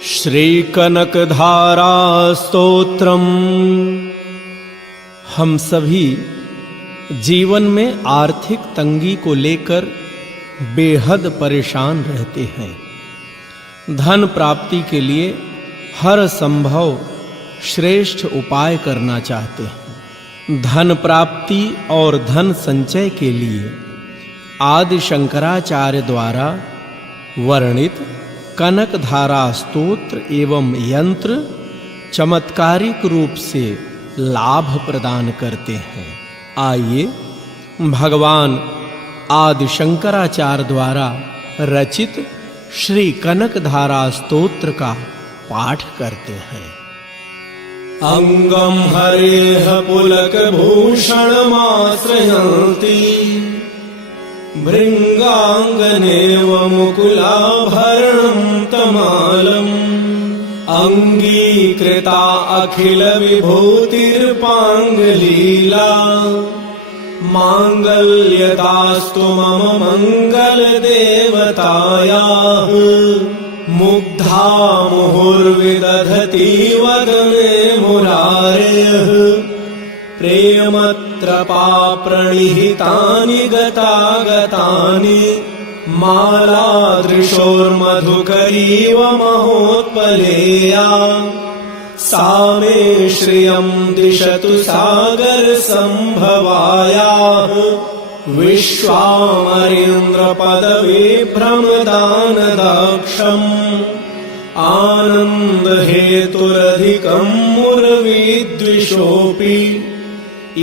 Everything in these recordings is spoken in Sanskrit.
श्री कनकधारा स्तोत्रम। हम सभी जीवन में आर्थिक तंगी को लेकर बेहद परेशान रहते हैं। धन प्राप्ति के लिए हर संभव श्रेष्ठ उपाय करना चाहते हैं। धन प्राप्ति और धन संचय के लिए आदि शंकराचार्य द्वारा वर्णित कनकधारा स्तोत्र एवं यंत्र चमत्कारिक रूप से लाभ प्रदान करते हैं। आइए भगवान आदि शंकराचार्य द्वारा रचित श्री कनकधारा स्तोत्र का पाठ करते हैं। अंगम हरेह पुलक भूषणमाश्रयन्ति भृंगांगनेव मुकुलाभरणं तमालम् अंगीकृता अखिल विभूतिर्पांगलीला मांगल्यतास्तु मम मंगल देवतायाः मुग्धा मुहुर्विदधति वदने मुरारेः प्रेमत्रपा प्रणिहितानि गतागतानि मालादृशोर्मधुकरीव महोत्पलेया सा मे श्रियं दिशतु सागर संभवायाः विश्वामरेन्द्रपदविभ्रमदानदाक्षम् आनन्दहेतुरधिकं मुरविद्विषोऽपि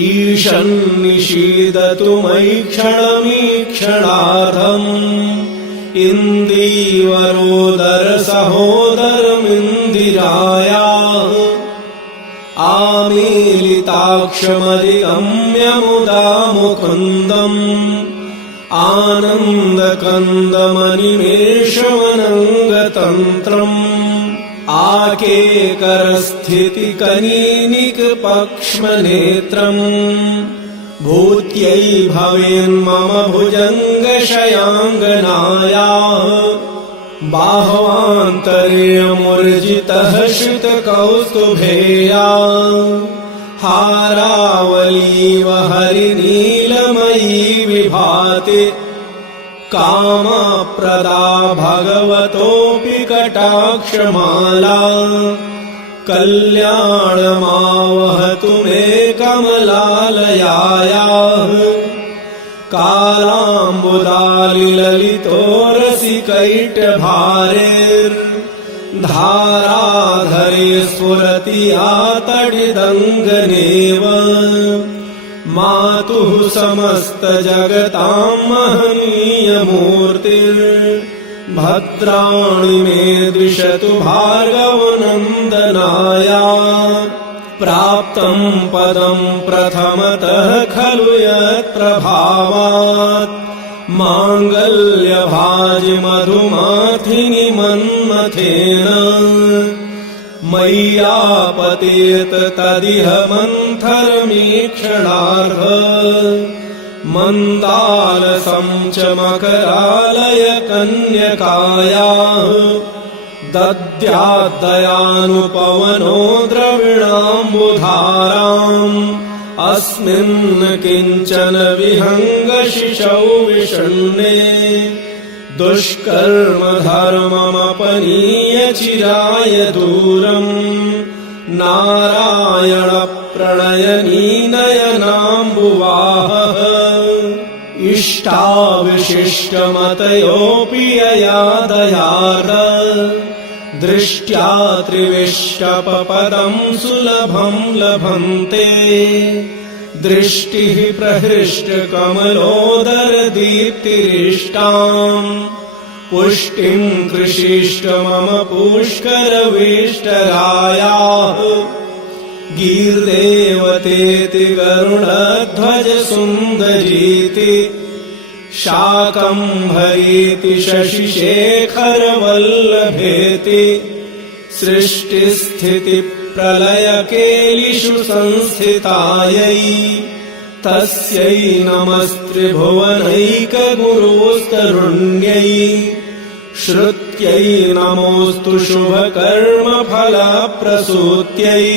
ईशन्निषीदतु मयि क्षणमीक्षणार्धम् इन्दीवरोदरसहोदरमिन्दिरायाः आमीलिताक्षमधिगम्य मुदा मुकुन्दम् आनन्दकन्दमनिमेषमनङ्गतन्त्रम् आकेकरस्थितिकनीनिकपक्ष्मनेत्रम् भूत्यै भवेन्मम भुजङ्गशयाङ्गनायाः बाह्वान्तरे मूर्जितः श्रुतकौस्तुभेया हारावलीव हरिनीलमयी विभाति कामप्रदा भगवतोऽपि कटाक्षमाला कल्याणमावहतु मे कमलालयायाः कालाम्बुदालिललितोरसिकैटभारेर्धाराधरे स्फुरति आतडिदङ्गनेव मातुः समस्तजगतां महनीयमूर्तिर्भद्राणि मे द्विषतु भार्गवनन्दनाया प्राप्तं पदं प्रथमतः खलु यत्प्रभावात् माङ्गल्यभाजिमधुमाथिनि मन्मथेन मय्यापतेत तदिह मन्थरमीक्षणार्ध मन्दालसं च मकरालय कन्यकायाः दद्याद्दयानुपवनो द्रविणाम्बुधाराम् अस्मिन् किञ्चन विहङ्गशिशौ विषण्णे दुष्कर्म धर्ममपनीय चिराय दूरम् नारायण प्रणयनीनयनाम्बुवाहः इष्टाविशिष्टमतयोऽपि यया दयार्द दृष्ट्या त्रिविष्टपपदं सुलभं लभन्ते दृष्टिः प्रहृष्टकमलोदरदीप्तिरिष्टाम् पुष्टिं कृषिष्ट मम पुष्करविष्टरायाः गीर्देवतेति गरुडध्वज सुन्दरीति शाकम्भरीति शशिशेखरवल्लभेति सृष्टिस्थितिप्रलयकेलिषु संस्थितायै तस्यै नमस्त्रिभुवनैकगुरुस्तरुण्यै श्रुत्यै नमोऽस्तु शुभकर्मफलप्रसूत्यै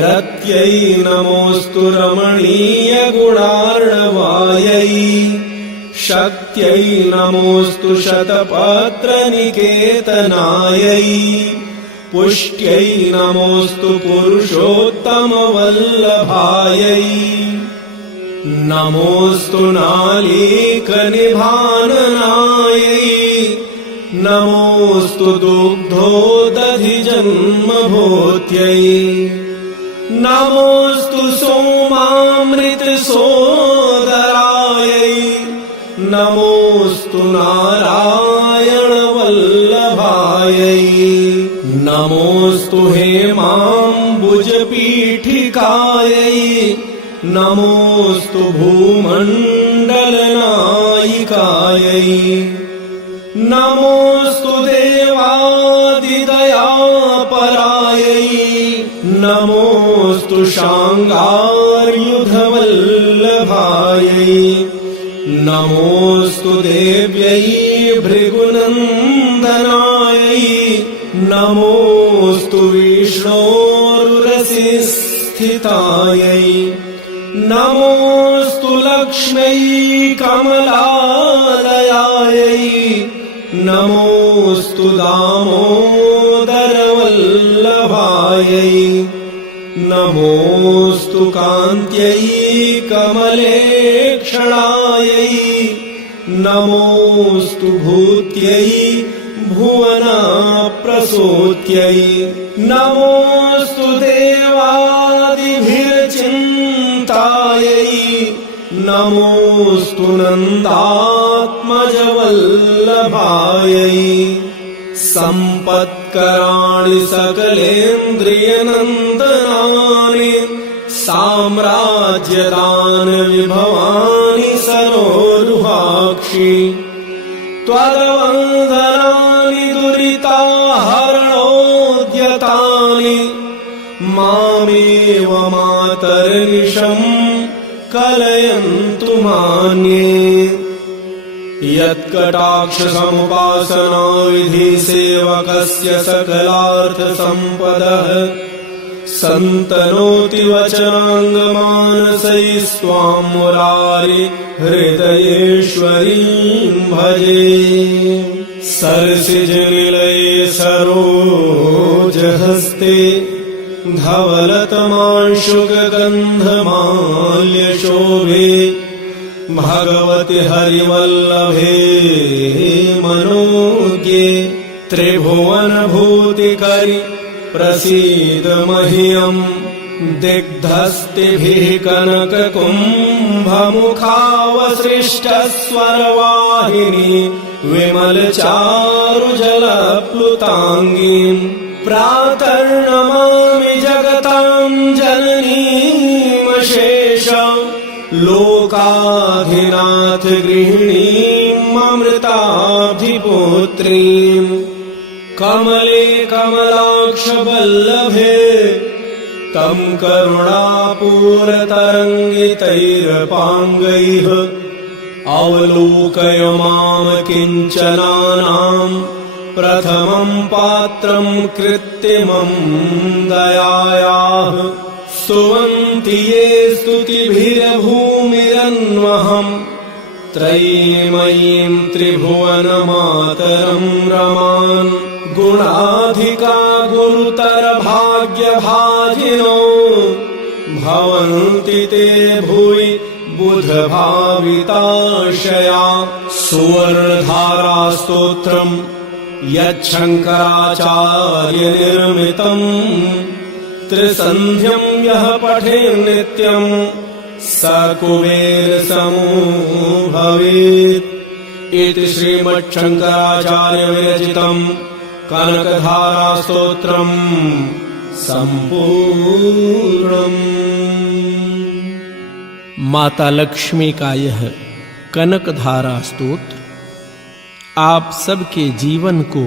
रत्यै नमोऽस्तु रमणीयगुणार्णवायै शक्त्यै नमोऽस्तु शतपत्रनिकेतनायै पुष्ट्यै नमोऽस्तु पुरुषोत्तमवल्लभायै नमोऽस्तु नालीकनिभाननायै नमोऽस्तु दुग्धोदधिजन्मभूत्यै नमोऽस्तु सोमामृतसोदरायै नमोऽस्तु नारायणवल्लभायै नमोऽस्तु हेमाम्बुजपीठिकायै नमोऽस्तु भूमण्डलनायिकायै नमोऽस्तु देवादिदयापरायै नमोऽस्तु शाङ्गार्युधवल्लभायै नमोऽस्तु देव्यै भृगुनन्दनायै नमोऽस्तु विष्णोरुरसिस्थितायै नमोऽस्तु लक्ष्म्यै कमलालयायै नमोऽस्तु दामोदरवल्लभायै नमोऽस्तु कान्त्यै कमलेक्षणायै नमोऽस्तु भूत्यै भुवनप्रसूत्यै नमोऽस्तु देवादिभिर्चिन्तायै नमोऽस्तु नन्दात्मजवल्लभायै सम्पत्कराणि सकलेन्द्रियनन्दनानि साम्राज्यदानविभवानि सरोरुहाक्षि त्वद्वन्दनानि दुरिताहरणोद्यतानि मामेव मातर्निशम् कलयन्तु मान्ये यत्कटाक्षसमुपासना विधिसेवकस्य सकलार्थसम्पदः सन्तनोति वचनाङ्गमानसैः स्वां मुरारि हृदयेश्वरीं भजे सरसिजनिलये सरोजहस्ते धवलतमांशुकगन्धमाल्यशोभे भगवति हरिवल्लभे मनोज्ञे त्रिभुवनभूतिकरि प्रसीद मह्यम् दिग्धस्तिभिः कनककुम्भमुखावसृष्टस्वरवाहिनी विमलचारुजलप्लुताङ्गीम् प्रातर्नमामि जगतां जननीमशेष लोकाधिनाथ गृहिणीम् अमृताधिपुत्रीम् कमले कमलाक्षवल्लभे तं करुणापूरतरङ्गितैरपाङ्गैः अवलोकय माम किञ्चनानाम् प्रथमं पात्रं कृत्रिमं दयायाः स्तुवन्ति ये स्तुतिभिर्भूमिरन्वहम् त्रयीमयीं त्रिभुवनमातरं रमान् गुणाधिका गुरुतर भाग्यभाजिनो भवन्ति ते भुवि बुधभाविताशया सुवर्णधारा स्तोत्रम् यच्छङ्कराचार्यनिर्मितम् त्रिसन्ध्यं यः पठेन्नित्यम् स कुबेरसमो भवेत् इति श्रीमच्छङ्कराचार्यविरचितम् कनकधारास्तोत्रम् सम्पूर्णम्। माता लक्ष्मी का यह कनकधारा स्तोत्र आप सबके जीवन को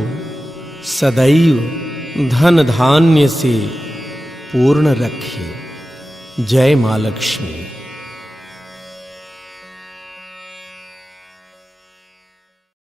सदैव धन धान्य से पूर्ण रखे। जय मां लक्ष्मी।